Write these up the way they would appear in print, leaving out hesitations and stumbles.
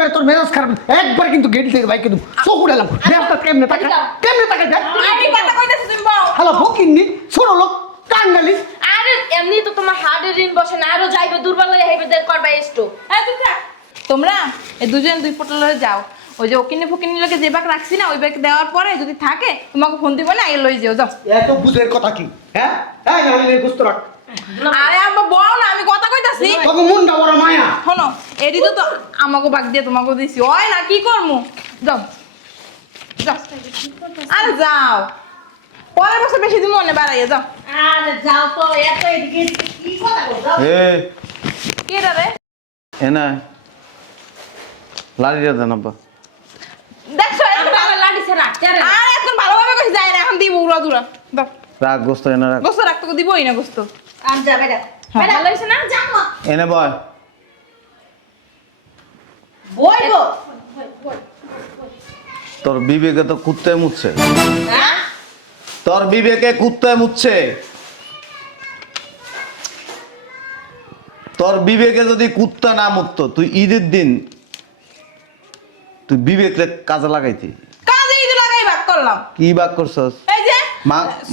একবার তোর মেজাজ খারাপ একবার কিন্তু গেট থেকে বাইক কিন্তু চোখ উড়ালাম দেহটা কেমনে তাকায় আমি কথা কইতাছি তুমি বল হ্যালো ফকিন্নি ছোট লোক কাঙ্গালি আরে এমনি তো তোমার হার্টের ঋণ বসে না আরো যাইবে দুর্বল হয়ে হইবে দের করবা এস্টো হ্যাঁ তুমি থাক তোমরা এই দুজন দুই ফটো লয়ে যাও ওই যে ওকিনি ফকিনি লোকে যে ব্যাগ রাখছি না ওই ব্যাগ দেওয়ার পরে যদি থাকে তোমাকে ফোন দিব না আগে লই যাও যাও এত বুঝের কথা কি হ্যাঁ এই না হলে গুস্ত রাখ আরে আব্বা বল না আমি কথা কইতাছি তোকে মুন্ডা বড় মায়া শোনো এডি তো আমাকে বাগ দিয়ে তোমাকে দিছি ওই না কি করমু যাও যাও আরে যাও পরের বছর বেশি দিন মনে বাড়াইয়া যাও আরে যাও তো এত এদিকে কি কথা বল যাও এই কি রে এনা লাড়িটা দেন আব্বা দেখছো এত ভালো লাডি সে রাখতে রে আর এখন ভালোভাবে কইছি যায় না এখন দিব উড়া দুরা দাও রাগ গোস্ত এনে রাখ গোস্ত রাখতে তো দিবই না গোস্ত আর যাবে না ভালো হইছে না জানো এনে বয় বইবো তোর বিবেকে তো কুত্তে মুচ্ছে হ্যাঁ তোর বিবেকে কুত্তে মুচ্ছে তোর বিবেকে যদি কুত্তা না মুততো তুই ঈদের দিন তুই বিবেকরে কাজে লাগাইতি কাজে ইদু লাগাই ভাগ করলাম কি বাক করছস এই যে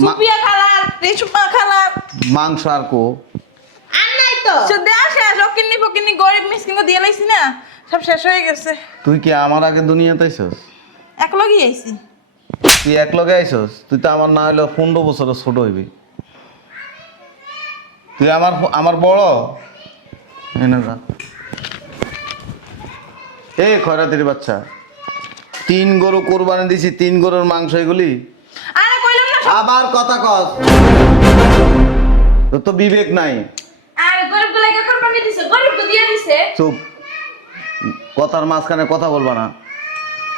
সুপিয়া খালার রেশুমা খালার মাংস আর কো আর নাই তো সদ্য আসে ফকিন্নি ফকিন্নি গরিব মিসকিনকে দিয়ে লাইছি না সব শেষ হয়ে গেছে তুই কি আমার আগে দুনিয়াতে আইছস এক লগই আইছি তুই এক লগে আইছস তুই তো আমার না হইলো 15 বছরের ছোট হইবি তুই আমার বড় এনে যা এই খয়রাতির বাচ্চা 3 গরু কোরবানি দিছি 3 গরুর মাংস এগুলি আরে কইলাম না আবার কথা কস তোর তো বিবেক নাই আরে গরিব গুলাকে কোরবানি দিছে গরিব তো দিয়ে দিছে চুপ কথার মাঝখানে কথা বলবা না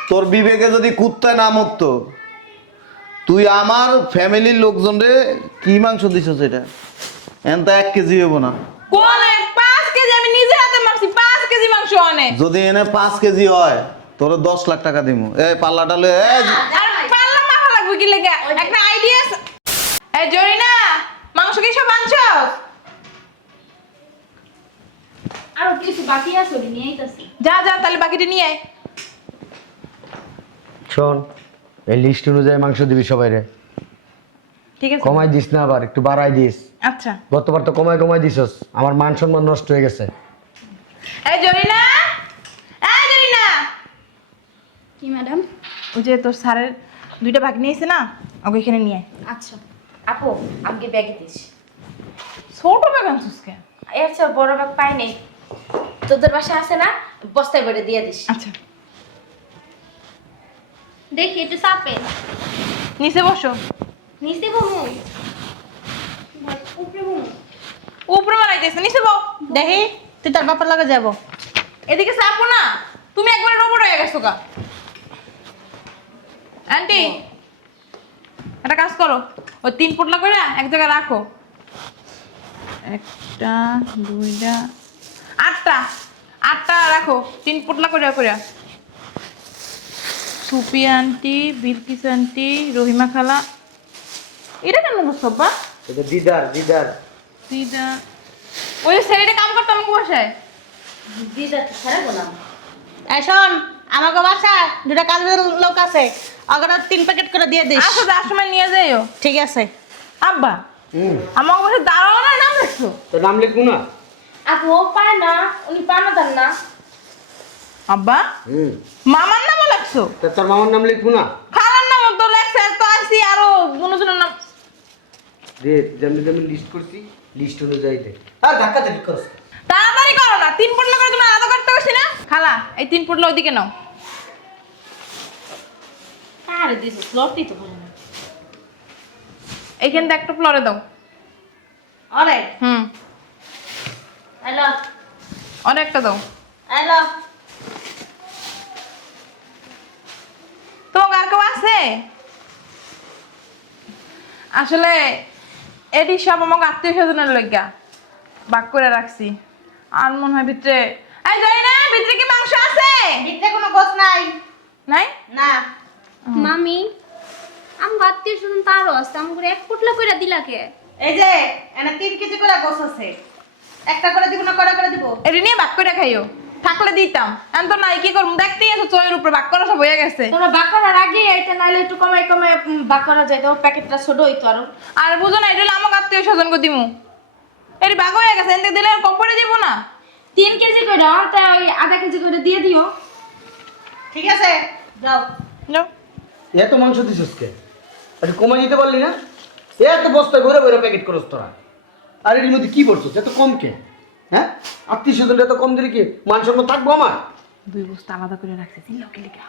তোর বিবেকে যদি কুত্তা না মুততো তুই আমার ফ্যামিলির লোকজনরে কি মাংস দিছস এটা এনতা 1 কেজি হইব না কোনে 5 কেজি আমি নিজে হাতে মারছি 5 কেজি মাংস আনে যদি এনে 5 কেজি হয় তোর 10 লাখ টাকা দিমু এই পাল্লাটা লয়ে আর পাল্লা মাথা লাগবে কি লাগা একটা আইডিয়া আছে এই জরিনা মাংস কি সব আনছস আর কিছু বাকি আছে ওটি নিয়ে আইতাছি যা যা তাহলে বাকিটা নিয়ে আয় শোন এই লিস্ট অনুযায়ী মাংস দিবি সবাই রে ঠিক আছে কমাই দিস না আবার একটু বাড়াই দিস আচ্ছা গতবার তো কমাই দিছস আমার মান সম্মান নষ্ট হয়ে গেছে এই জরিনা কি ম্যাডাম ওই যে তোর স্যারের 2টা ভাগ নিয়েছে না ওকে এখানে নিয়ে আয় আচ্ছা আপু আমাকে ব্যাগে দিস ছোট ব্যাগ আনছিস কেন এর চেয়ে বড় ব্যাগ পাই নাই তোদের বাসা আছে না বস্তায় ভরে দিয়ে দিস আচ্ছা দেখি একটু চাপে নিচে বসো নিচে বমু উপরে বমু উপরে বানাইতেছে নিচে বউ দেখি তুই তোর বাবার লগে যাব এদিকে চাপো না তুমি একবার রোবট হয়ে গেছো কা আন্টি একটা কাজ করো ওই 3 পোটলা করে এক জায়গায় রাখো 1টা 2টা 8টা রাখো 3 পোটলা করে করে soupy aunty Bilkis aunty Rahima খালা এটা কেন সব্বা এটা দিদার দিদা ওই ছেলেটা কাম করতে আমাকে বসায় দিদা তো ছাড়া বললাম এই শোন আমাকে বাসা দুটা কাজের লোক আছে আগরা 3 প্যাকেট করে দিয়ে দিস আসো যার সময় নিয়ে যাইও ঠিক আছে আব্বা আমাকে বসে দাঁড়াও না নাম লিখছো তোর নাম লিখবো না আপু ও পায় না উনি পানো দেন না আব্বা মামার নামও লেখছো তোর মামার নাম লিখবো না খালার নামও তো লেখছে তো আসি আরো দুজনের নাম দে যেমনি লিস্ট করছি লিস্ট অনুযায়ী দে আর ধাক্কা ধাক্কি করছ তাড়াতাড়ি করো না 3 পোটলা করে তুমি আলাদা করতে বসি না খালা এই 3 পোটলা ওইদিকে নাও আরে দিস স্লটই তো বলে না এইখান থেকে একটা ফ্লোরে দাও অলরাইট হ্যালো অনেকটা দাও হ্যালো তোমার আর কেউ আছে আসলে এটি সব আমাকে আত্মীয় স্বজনের লইগা বাক করে রাখছি আর মনে হয় ভিতরে এই যাই না ভিতরে কি মাংস আছে ভিতরে কোনো গোছ নাই নাই না মামি আত্মীয় স্বজন তো আরো আছে আমাকে 1 পোটলা করে দিলাকে এই যে এনে 3 কেজি করে গোছ আছে একটা করে দিব না কয়টা করে দিব এটি নিয়ে বাক করে খাইও থাকলে দিতাম এখন তো নাই, কি করবো? দেখতেই আছো চয়ের উপরে বাক করা সব হয়ে গেছে। তোমরা বাক করার আগে এটা নাইলে একটু কমাই কমাই বাক করা যায়, তো প্যাকেটটা ছোট হইতো আরো। আর বুঝো না, এটা হলো আমার আত্মীয় স্বজন কো দিমু, এর বাক হয়ে গেছে, এনতে দিলে আর কম পড়ে যাবো না। 3 কেজি করে তাই ওই আধা কেজি করে দিয়ে দিও। ঠিক আছে যাও। যাও। এত মাংস দিছিস কে? একটু কমাই দিতে পারলি না? এত বস্তায় ভরে ভরে প্যাকেট করস তোরা। আর এর মধ্যে কি করছিস? এত কম কে? হ্যাঁ, আত্মীয় স্বজন এত কম দিলে কি মান সম্মান থাকবো আমার? 2 বস্তা আলাদা করে রাখছি, চিনলাও কি লিগা?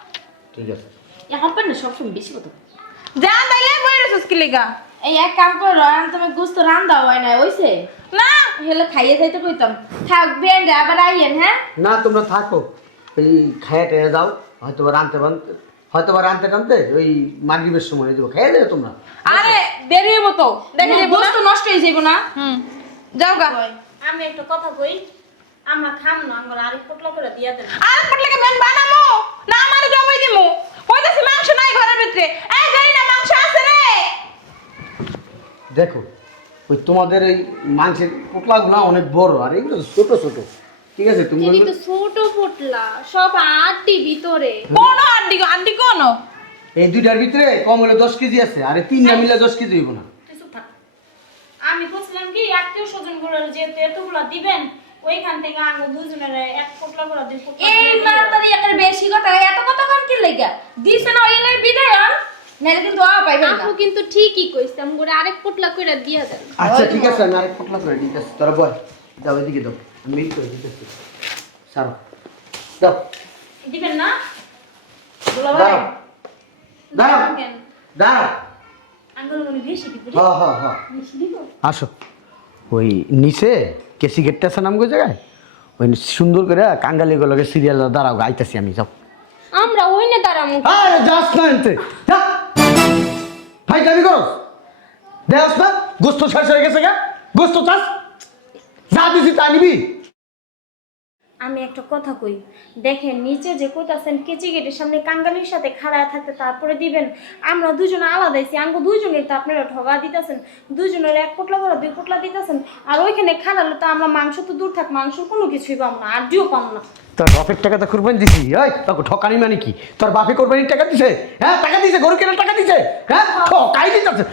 ঠিক আছে, এখন পেন সবসময় বেশি কথা বলে। যা তাইলে বইরেছস কি লিগা? এই এক কাম করো, আমি তুমি গোস্ত রান্দা হয় না হইছে না হেলে খাইয়ে যাইতে কইতাম। থাকবেন রে আবার আইয়েন। হ্যাঁ না তোমরা থাকো, এই খাইয়া টেয়ে যাও, হয়তো বা রানতে টানতে ওই মাগরিবের সময় দেবো, খাইয়া দেবে তোমরা। আরে দেরি হইব তো, দেখে যাবো না। গোস্ত নষ্ট হয়ে যাইব না। যাও গা। আমি একটা কথা কই, আমরা খাম না, আমরা আরেক পোটলা করে দিয়া দেন। আর পটলাকে মেন বানামু না আমারে জমাই দিমু? কইতাছি মাংস নাই ঘরের ভিতরে। এই জানি না মাংস আছে রে। দেখো ওই তোমাদের এই মাংসের পোটলাগুলো অনেক বড়, আর এগুলো ছোট ছোট। ঠিক আছে, তুমি দিদি তো ছোট পোটলা, সব আটটি ভিতরে। কোন আন্ডি আন্ডি কোন? এই দুইটার ভিতরে কম হলে 10 কেজি আছে, আর এই তিনটা মিলে 10 কেজি হইব না। কিছু থাক। আমি বলছিলাম কি আত্মীয় স্বজন গুলো যেহেতু এতগুলো দিবেন, ওইখান থেকে আঙ্গো দুজনের এক পোটলা করে দুই পোটলা এই দিয়ে দিবেন। মাতারি একটা বেশি কথা, এত কথা কান কি লাগা দিছে না ওইলে বিদায় আন নালে কিন্তু পাইবেন না। আপু কিন্তু ঠিকই কইছে, আমগরে আরেক পোটলা কইরা দিয়া দেন। আচ্ছা ঠিক আছে, আমি আরেক পোটলা করে দিতেছি। তোরা বল, যাও এদিকে দাও, আমি মিল করে দিতেছি। সারো দাও, দিবেন না? দাঁড়াও দাঁড়াও কেন? দাঁড়াও। আঙ্গুল মনে বেশি দিব। হ্যাঁ হ্যাঁ হ্যাঁ, বেশি দিব? আসো। ওই নিচে কেসি গেটটা আছে নাম জায়গায়, ওই সুন্দর করে কাঙ্গালি গুলোকে সিরিয়াল দাঁড়াও, গাইতেছি আমি। যাও। আমরা ওইনে দাঁড়ামু। আরে যাস না এনতে, যা। ভাই দাবি করো, দেখাস না গোস্ত শেষ হয়ে গেছে গা? গোস্ত চাস, যা দিছি তা নিবি। আমি একটা কথা কই, দেখেন নিচে যে কইতাছেন কেচি গেটের সামনে কাঙ্গালির সাথে খাড়া থাকতে তারপরে দিবেন, আমরা দুজনে আলাদাইছি, আঙ্গো দুইজনেই তো আপনারা ঠগা দিতেছেন, দুইজনের এক পোটলা করে দুই পোটলা দিতেছেন, আর ওইখানে খাড়ালে তো আমরা মাংস তো দূর থাক, মাংস কোনো কিছুই পাম না, আড্ডিও পাম না। তোর বাপের টাকা তো কোরবানি দিছি, ওই তোকে ঠকানি মানে কি? তোর বাপে কোরবানির টাকা দিছে? হ্যাঁ টাকা দিছে, গরু কেনার টাকা দিছে? হ্যাঁ ঠকাই দিতেছে,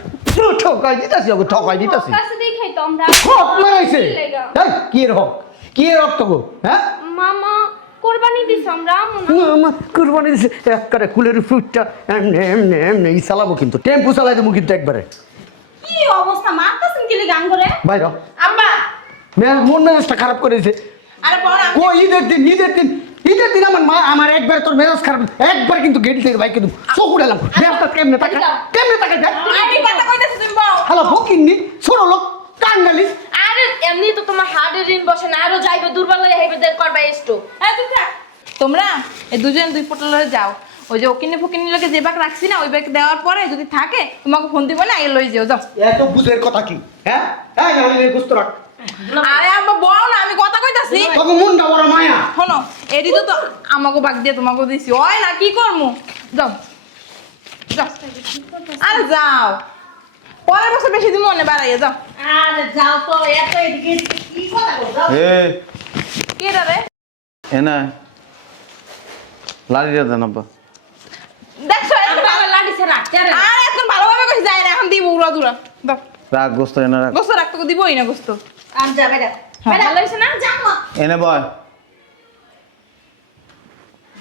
ঠকাই দিতেছি, ওকে ঠকাই দিতেছি। কাছে দেখাই তো আমরা হক মারাইছে। কি লাগা? এই কি এর হক, কি এর হক তোকে? হ্যাঁ মামা কোরবানি দিছে, আমরা আমু না। আমার কুরবানি দিছে একবারে কুলের ফ্রুটটা এমনি এমনি এমনি ই চালাবো, কিন্তু টেম্পু চালাই দেবো কিন্তু একবারে। কি অবস্থা, মারতাছেন কি লাগা আঙ্গুরে? বাইর আম্মা মন মেজাজটা খারাপ করেছে। আরে বল আমি ও ঈদের দিন আমার মা আমার একবার তোর মেজাজ খারাপ, একবার কিন্তু গেট থেকে বাইক কিন্তু চোখ উড়ালাম। ব্যবসা কেমনে টাকা আমি কথা কইতাছি তুমি বল। হ্যালো ফকিন্নি ছোট লোক কাঙ্গালি। আরে এমনি তো তোমার হার্টের ঋণ বসে না, আরো যাইবে দুর্বল হয়ে হইবে দের করবা এস্টো। এই তুই থাক। তোমরা এই দুজন দুই পটল লয়ে যাও, ওই যে ওকিনি ফকিনি লোকে যে বাক রাখছি না, ওই বাক দেওয়ার পরে যদি থাকে তোমাকে ফোন দিব না, এই লই যাও যাও। এত বুঝের কথা কি? হ্যাঁ তাই না, আমি গুস্ত রাখ। আরে আব্বা বল না, আমি কথা কইতাছি। তবে মুন্ডা বড় মায়া। শোনো এডি তো আমাকে বাক দিয়ে তোমাকে দিছি, ওই না কি করমু? যাও যাও, আরে যাও, পরের বছর বেশি দিন মনে বাড়াইয়া যাও। আরে যাও তো, এত এদিকে এদিকে কি কথা বলছো? এ কে রে? এনা লাড়িটা দেন আব্বা। দেখছো আর বাবা লাঠি ছে রাখতে আরে আর এখন ভালোভাবে কইছি যায় না, এখন দিব উড়া দুরা দাও। রাগ গোস্ত এনে রাখ, গোস্ত রাখতে দিবই না গোস্ত। আর যাবে না। হ্যাঁ। ভালো হইছে না? যাও। এনে বয়।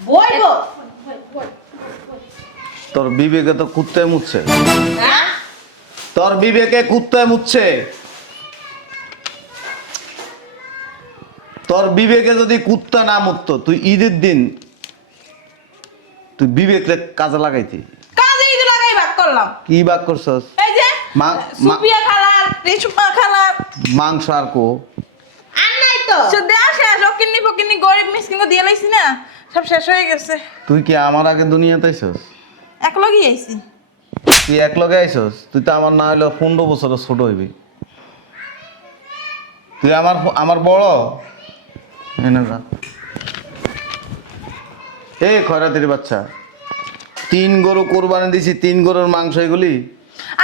বইবো। তোর বিবেকে তো কুত্তায় মুচ্ছে, হ্যাঁ? তোর বিবেকে কুত্তায় মুচ্ছে। তোর বিবেকে যদি কুত্তা না মুততো, তুই ঈদের দিন তুই বিবেকরে কাজে লাগাইতি। কাজে ইদু লাগাই ভাগ করলাম। কি বাক করছস? এই যে সুপিয়া খালার রেশুমা খালার মাংস আর কো আর নাই তো। শুধু শেষ, ওকিনি ফকিনি গরিব মিসকিনকে দিয়ে লাইছি না, সব শেষ হয়ে গেছে। তুই কি আমার আগে দুনিয়াতে আইছস? এক লগই আইছি। তুই এক লগে আইছস? তুই তো আমার না হইলেও 15 বছরের ছোট হইবি। তুই আমার বড়। এনে যা। এ খয়রাতির বাচ্চা, 3 গরু কোরবানি দিছি, 3 গরুর মাংস এগুলি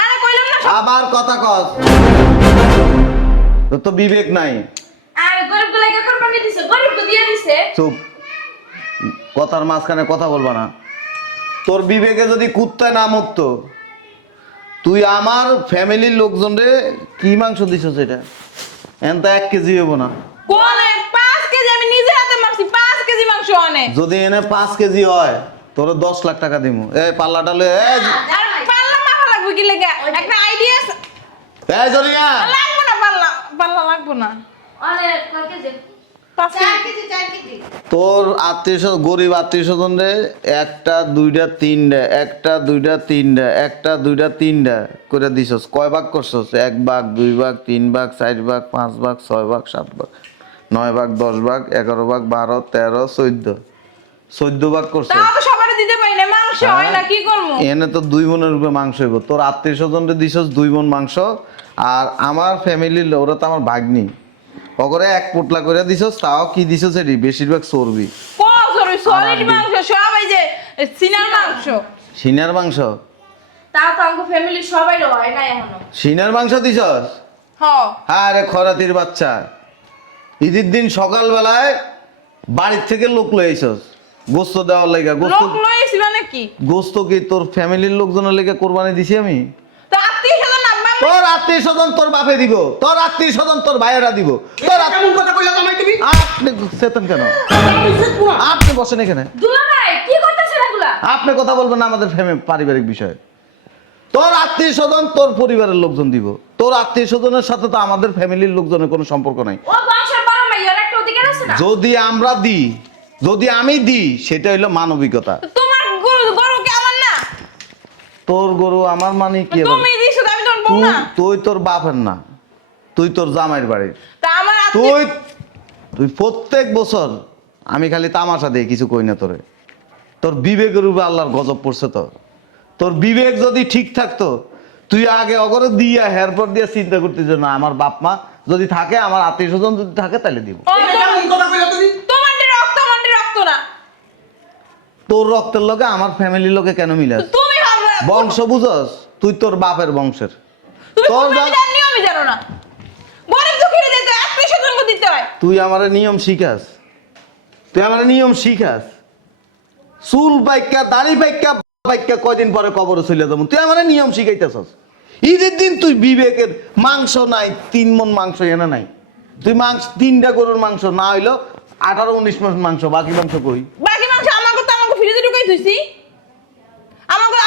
আরে কইলাম না আবার কথা কস। তোর তো বিবেক নাই। আর গরিব গুলাকে কোরবানি দিছে, গরিব দিয়ে দিছে। চুপ, কথার মাঝখানে কথা বলবা না। তোর বিবেকে যদি কুত্তায় না মরতো, তুই আমার ফ্যামিলির লোকজনরে কি মাংস দিছস? এটা এনতা 1 কেজি হবো না। কোনে 5 কেজি আমি নিজে হাতে মারছি, 5 কেজি মাংস আনে। যদি এনে 5 কেজি হয় তোর 10 লাখ টাকা দিমু। এই পাল্লাটা লয়ে আর পাল্লা মাখা লাগবে কি লাগা? একটা আইডিয়া আছে। এই জরিয়া, লাগবে না পাল্লা, পাল্লা লাগবে না। অনেক কয় কেজি? 5 KG 4 KG. তোর গরিব আত্মীয় স্বজন রে 1টা 2টা 3টা 1টা 2টা 3টা 1টা 2টা 3টা করে দিছস। কয় ভাগ করছস? 1 ভাগ, 2 ভাগ, 3 ভাগ, 4 ভাগ, 5 ভাগ, 6 ভাগ, 7 ভাগ, 9 ভাগ, 10 ভাগ, 11 ভাগ, 12, 13, 14 ভাগ করছস। তাও তো সবারে দিতে পারি না, মাংস হয় না, কি করবো? এনে তো 2 মনের রূপে মাংস হইব। তোর আত্মীয় স্বজনরে দিছস 2 মন মাংস, আর আমার ফ্যামিলির ওরা তো আমার ভাগ্নি, ওগরে 1 পোটলা করে দিছস। তাও কি দিছস? এটি বেশিরভাগ চর্বি। সলিড মাংস সব, এই যে সিনার মাংস। সিনার মাংস? তাও তো আমাকে ফ্যামিলি সবাই হয় না এখনো। সিনার মাংস দিছস? হ, আরে খরাতির বাচ্চা, ঈদের দিন সকালবেলায় বাড়ির থেকে লোক লই আইছস গোস্ত দেওয়ার লাগা। লোক লইছি মানে কি? গোস্ত কি তোর ফ্যামিলির লোকজনের লেগে কোরবানি দিছি আমি? তো আত্মীয় স্বজন আব্বা তোর আত্মীয় স্বজন তোর বাপে দিব, তোর আত্মীয় স্বজন তোর ভাইয়েরা দিব। তোর কেমন কথা কইলা জামাই তুমি? আপনি চেতন কেন? আপনি বসেন এখানে, দুলাভাই কি করতেছেন এগুলা? আপনি কথা বলবেন না আমাদের পারিবারিক বিষয়। তোর আত্মীয় স্বজন তোর পরিবারের লোকজন দিব, তোর আত্মীয় স্বজনের সাথে তো আমাদের ফ্যামিলির লোকজনের কোনো সম্পর্ক নাই। ও বংশের বড় মাইয়ার একটা অধিকার আছে না? যদি আমরা দিই, যদি আমি দিই, সেটা হইলো মানবিকতা। তোমার গরু গরু কি আমার না? তোর গরু আমার মানে কি? তুমি দিছো, আমি তোর বউ না। তুই তোর বাপের না, তুই তোর জামাইয়ের বাড়ির। তা আমার আত্মীয় তুই তুই প্রত্যেক বছর, আমি খালি তামাশা দিই, কিছু কই না তোরে। তোর বিবেকের উপরে আল্লাহর গজব পড়ছে। তো তোর বিবেক যদি ঠিক থাকতো, তুই আগে অগরে দিয়া হেরপর দিয়া চিন্তা করতিস না আমার বাপ মা যদি থাকে, আমার আত্মীয় স্বজন যদি থাকে, তাহলে দিব। এটা কেমন কথা কইলা তুমি? তোমার রক্ত আমার রক্ত না। তোর রক্তের লোকে আমার ফ্যামিলির লোকে কেন মিলাস? তুমি আমরা বংশ বুঝস? তুই তোর বাপের বংশের। তুমি তোর কোন যা- জানি আমি জানো না। গরিব দুঃখীরে দিতে হয়, আত্মীয় স্বজনকে দিতে হয়। তুই আমার নিয়ম শিখাস, তুই আমার নিয়ম শিখাস। চুল পাইকা, দাড়ি পাইকা, পাইকা কয়দিন পরে কবরে চলে যাবো, তুই আমার নিয়ম শিখাইতেছস। ঈদের দিন তুই বিবেকের মাংস নাই, 3 মণ মাংস এনে নাই। তুই মাংস 3টা গরুর মাংস না হইলো 18-19 মণ মাংস, বাকি মাংস কই? বাকি মাংস আমাকে ফ্রিজে ঢুকাই থইছি।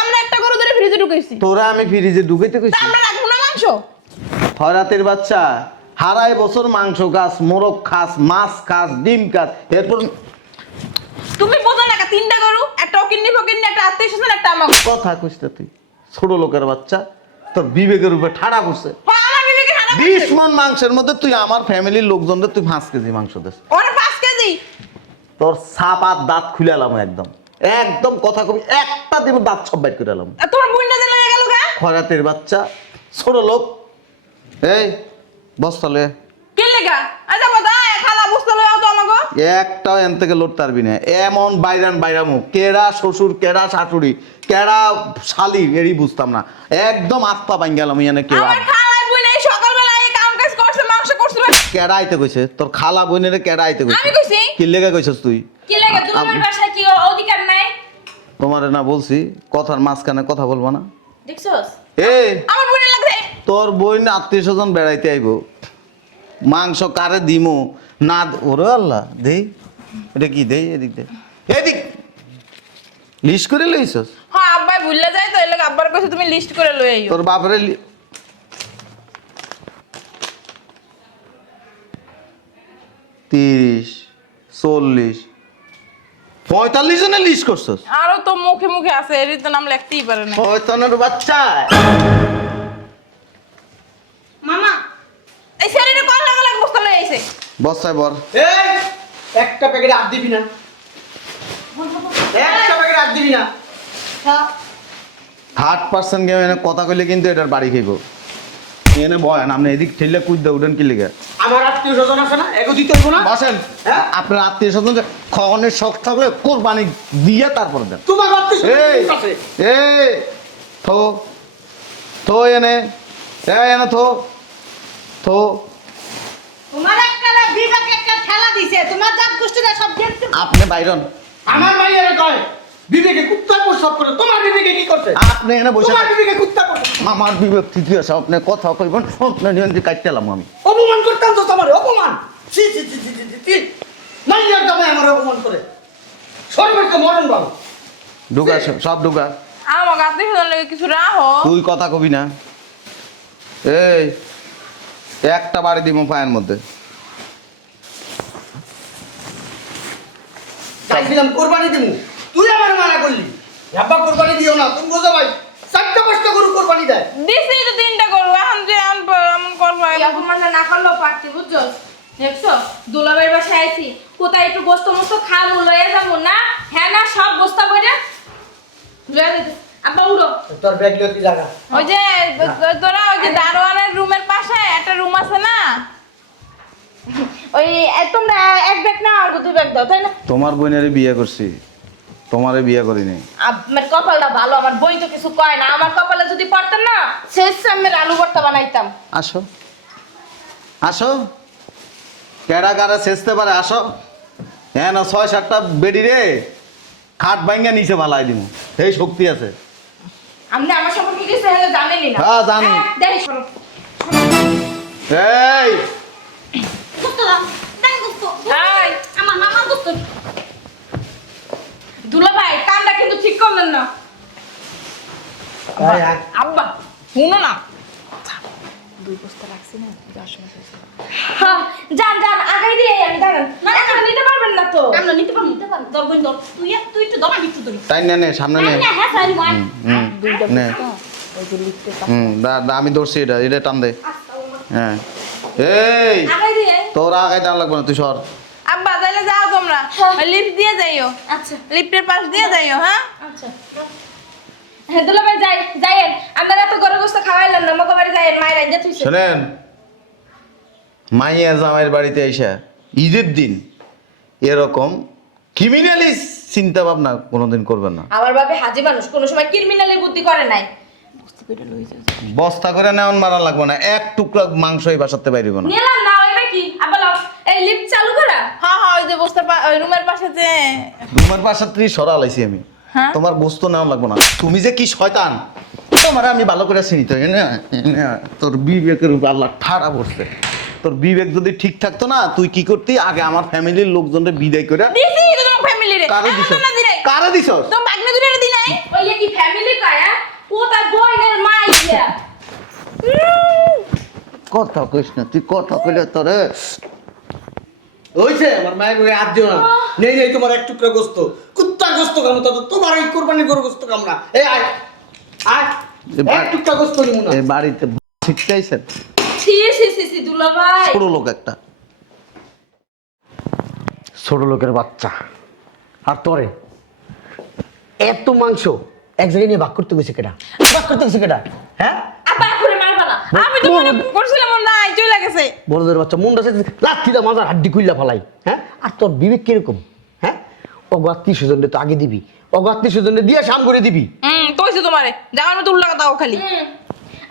আমরা একটা গরু ধরে ফ্রিজে ঢুকাইছি। তোরা আমি ফ্রিজে ঢুকাইতে তা কইছি? আমরা রাখবো না মাংস? খয়রাতের বাচ্চা, হারাই বছর মাংস খাস, মোরগ খাস, মাছ খাস, ডিম খাস, এরপর তুমি বোঝো না, 3টা গরু, একটা অকিন্নি ফকিন্নি, একটা আত্মীয় স্বজন, একটা আমাকে। কথা কইস না তুই। ছোট লোকের বাচ্চা, তোর বিবেকের উপরে ঠাড়া করছে। আমার বিবেকে হানা 20 মণ মাংসের মধ্যে তুই আমার ফ্যামিলির লোকজনদের তুই 5 কেজি মাংস দিস। ওরে 5 কেজি। তোর সাপ আর দাঁত খুলে এলাম একদম, একদম কথা কবি একটা দিব, দাঁত সব বাইর করে এলাম। আর তোমার বুইন্ডা দিলে গেল গা? খয়রাতের বাচ্চা, ছোট লোক। এই বস্তা লয়ে কে লেগা? আচ্ছা কথা খালা বুঝতে লও তো আমাকে। একটাও এন থেকে লড়তে পারবি না। এমন বাইরান বাইরামু, কেডা শ্বশুর, কেডা শাশুড়ি, কেডা শালি, এরই বুঝতাম না। একদম আত্মা ভাঙ গেলাম ইয়ানে। কেউ আমার খালা বুইনা এই সকালবেলা এই কাম কাজ করছে, মাংস করছে। কেডা আইতে কইছে? তোর খালা বোনেরে কেডা আইতে কইছে? আমি কইছি। কি লেগে কইছস তুই? কি লাগে দুলাভাইয়ের বাসায় কি অধিকার নাই? তোমারে না বলছি কথার মাঝখানে কথা বলবো না? দেখছস? এই আমার বুইনা লাগছে। তোর বোন আত্মীয় স্বজন বেড়াইতে আইব, মাংস কারে দিমু না? ওরে আল্লাহ, দেই এটা কি? দেই এদিক দে, এদিক লিস্ট করে লইছস? হ্যাঁ আব্বাই ভুললে যায় তো, এলাকা আব্বার কাছে তুমি লিস্ট করে লই আইও। তোর বাপরে 30, 40, 45 জনের লিস্ট করছস? আরো তো মুখে মুখে আছে, এরই তো নাম লিখতেই পারে না। শয়তানের বাচ্চা। মামা এই শরীরে কোন লাগা বস্তা লই আইছে। বস্তায় বর। এই একটা প্যাকেটে আর দিবি না, একটা প্যাকেটে আর দিবি না। 8% গেম এনে কথা কইলে কিন্তু এটার বাড়ি খাইব। এনে বয়ান আপনি এদিক ঠেললে কুইদা উঠেন কি লিগা? আমার আত্মীয় স্বজন আছে না, এগো দিতে হইব না? বসেন। হ্যাঁ? আপনার আত্মীয় স্বজন খাওয়ানোর শখ থাকলে কোরবানি দিয়ে তারপরে দেন। তোমার আত্মীয় এই স্বজন আছে। এই থো থো এনে, এনে থো থো। তোমার একটা বিবেক একটা ঠেলা দিছে তোমার জাত গোষ্ঠীরা সব দেখতে আপনি বাইরন, আমার মাইয়ারে কয় বিবেকে কুত্তা প্রস্রাব করে, তোমার বিবেকে কি করছে? আপনি এখানে বসে তোমার বিবেকে কুত্তা করছে। আমার বিবেক ঠিকই আছে, আপনি কথা কইবেন, আপনি নিয়ন্ত্রণ কাটতেলাম আমি। অপমান করতাম তো তোমার, অপমান। ছি ছি ছি ছি ছি ছি, ছি। মাইয়ার দামে আমার অপমান করে, সর্বকে মরণ বাবু। ঢুকা সব ঢুকা। আমার আত্মীয় স্বজন লাগে কিছু রাখো। তুই কথা কবি না। এই একটা বাড়ি দিব পায়ের মধ্যে। চাইছিলাম কোরবানি দিমু, তুই আমার মানা করলি আব্বা কোরবানি দিও না। তুমি বোঝো ভাই, 4টা-5টা গরু কোরবানি দেয়। দিছি তো 3টা করবো, এখন যে এমন করবো। এই অপমানটা না করলেও পারতি বুঝছো? দেখছো দুলাভাইয়ের বাসায় আইছি, কোথায় একটু গোস্ত মোস্ত খাবো লয়ে যাবো না? হ্যাঁ না, সব বস্তা বইটা লয়ে দিতে। আব্বা উড়ো। তোর ব্যাগ লিয়ে তুই লাগা। ওই যে তোরা ওই যে দারোয়ানের রুমের পাশে একটা রুম আছে না, ওই তোমরা এক ব্যাগ না আর 2 ব্যাগ দাও, তাই না? তোমার বোনের বিয়ে করছি, তোমারে বিয়ে করিনি। আমার কপালটা ভালো, আমার বই তো কিছু কয় না। আমার কপালে যদি পড়তেন না, শেষ সামের আলু ভর্তা বানাইতাম। আসো আসো, কেডা কারা শেষতে পারে, আসো। হ্যাঁ না, 6-7টা বেডি রে খাট ভাঙ্গা নিচে ভালাই দিব, এই শক্তি আছে। আপনি আমার সম্পর্কে কিছু হলে জানেনই না। হ্যাঁ, জানি। দেখি শোনো। এই গোস্ত দাও, দেন গোস্ত। এই আমার মামা গোস্ত। দুলাভাই কামটা কিন্তু ঠিক করলেন না। আয়, আয়। আব্বা শুনো না, হ্যাঁ, যান যান আগাই দিয়ে আমি দাঁড়ান। না না নিতে পারবেন না তো। আমরা নিতে পারবো, নিতে পারবো। ধর বোন ধর। তুই একটু ধর, আমি একটু ধরি। তাই নে সামনে নে। না হ্যাঁ স্যার মান। নে আমি ধরছি, এটা এটা টান দে। হ্যাঁ, এই আগাই দিয়ে। তোর আগাই টান লাগবে না, তুই সর। আব্বা তাহলে যাও তোমরা, লিফট দিয়ে যাইও, আচ্ছা লিফটের পাশ দিয়ে যাইও। হ্যাঁ আচ্ছা। হ্যাঁ দুলাভাই যাই যাইয়েন। আমরা এত গরু গোস্ত খাওয়াইলাম না, মগো বাড়ি যাইয়েন, মায়ের আইজা থুইছে। শোনেন, মাইয়া জামাইয়ের বাড়িতে এসে ঈদের দিন এরকম ক্রিমিনালি চিন্তা ভাবনা কোনোদিন করবেন না। আমার বাবা হাজি মানুষ, কোনো সময় ক্রিমিনালি বুদ্ধি করে নাই। বস্তা করে নেওয়ান মারা লাগবে না, এক টুকরা মাংস এই বাসাতে বাইরিব না। নিলাম না হইবে কি? আবার লাও। এই লিফট চালু করা। হ্যাঁ হ্যাঁ, ওই যে বস্তার ওই রুমের পাশে যে তোমার বাসা তুই সরা লাইছি আমি, হ্যাঁ? তোমার গোস্ত নেওয়া লাগবে না। তুমি যে কি শয়তান, তোমার আমি ভালো করে চিনি তো। তোর বিবেকের উপর আল্লাহ ঠাড়া পড়ছে। তোর বিবেক যদি ঠিক থাকতো না, তুই কি করতি, আগে আমার ফ্যামিলির লোকজনকে বিদায় করে দিছি তো তোমার ফ্যামিলি রে। কারে দিছ, না দিলাই, কারে দিছ। তোমার বাগনে দুরে দি নাই। ওই কি ফ্যামিলি কায়া? ও তার বোনের মা ইয়া। কথা কইস না তুই, কথা কইলে তোরে হইছে আমার মায়ের ঘরে হাত দিও না। নেই নেই তোমার এক টুকরা গোস্ত, কুত্তার গোস্ত কামো, তো তোমার এই কোরবানির গরু গোস্ত কাম না। এই আয় আয়, এক টুকরা গোস্ত নিমু না। এই বাড়িতে শিখতেইছেন ছি ছি ছি ছি দুলাভাই। ছোট লোক একটা। ছোট লোকের বাচ্চা, আর তোরে এত মাংস এক জায়গায় নিয়ে ভাগ করতে গেছে কেডা? ভাগ করতে গেছে কেডা? হ্যাঁ, আবার করে মারবা না। আমি তো মনে করছিলাম ও নাই চলে গেছে। বড়দের বাচ্চা মুন্ডা লাথি দা মাজার হাড্ডি খুইলা ফেলাই। হ্যাঁ, আর তোর বিবেক কিরকম? হ্যাঁ, অগাত্মীয় স্বজনরে তো আগে দিবি, অগাত্মীয় স্বজনরে দিয়ে সাম করে দিবি। কইছে তোমারে যাওয়ার মতো উল্টা কথা খালি।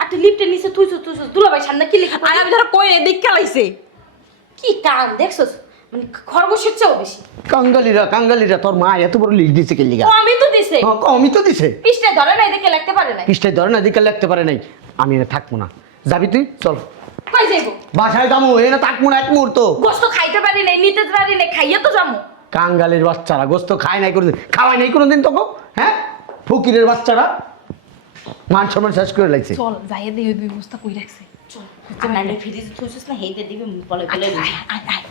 আর তুই লিফটের নিচে তুইছো তুইছো দুলাভাই সামনে কি লিখা? আর আমি ধর কই রে দিক খেলাইছে। কি কাম দেখছস? মানে খরগোশের চেয়েও বেশি। কাঙ্গালিরা তোর মা এত বড় লিস্ট দিছে কে লিগা? ও আমি তো দিছে। কমই তো দিছে। পৃষ্ঠায় ধরে নাই দেখে লিখতে পারে নাই। পৃষ্ঠায় ধরে না দিকে লিখতে পারে নাই। আমি এনে থাকবো না, যাবি তুই? চল কই যাইবো? বাসায় যাবো, এনে থাকবো না এক মুহূর্ত। গোস্ত খাইতে পারি নাই, নিতে পারি নাই, খাইয়া তো যামু। কাঙ্গালির বাচ্চারা গোস্ত খায় নাই কোনোদিন, খাওয়াই নাই কোনোদিন তোকে। হ্যাঁ, ফকিরের বাচ্চারা মান সম্মান শেষ করে লাগছে। চল যাইয়ে দেই ওই বস্তা কই রাখছে। চল। আমার ফ্রিজে থুইছিস না হেইতে দিবে বলে বলে। আয় আয়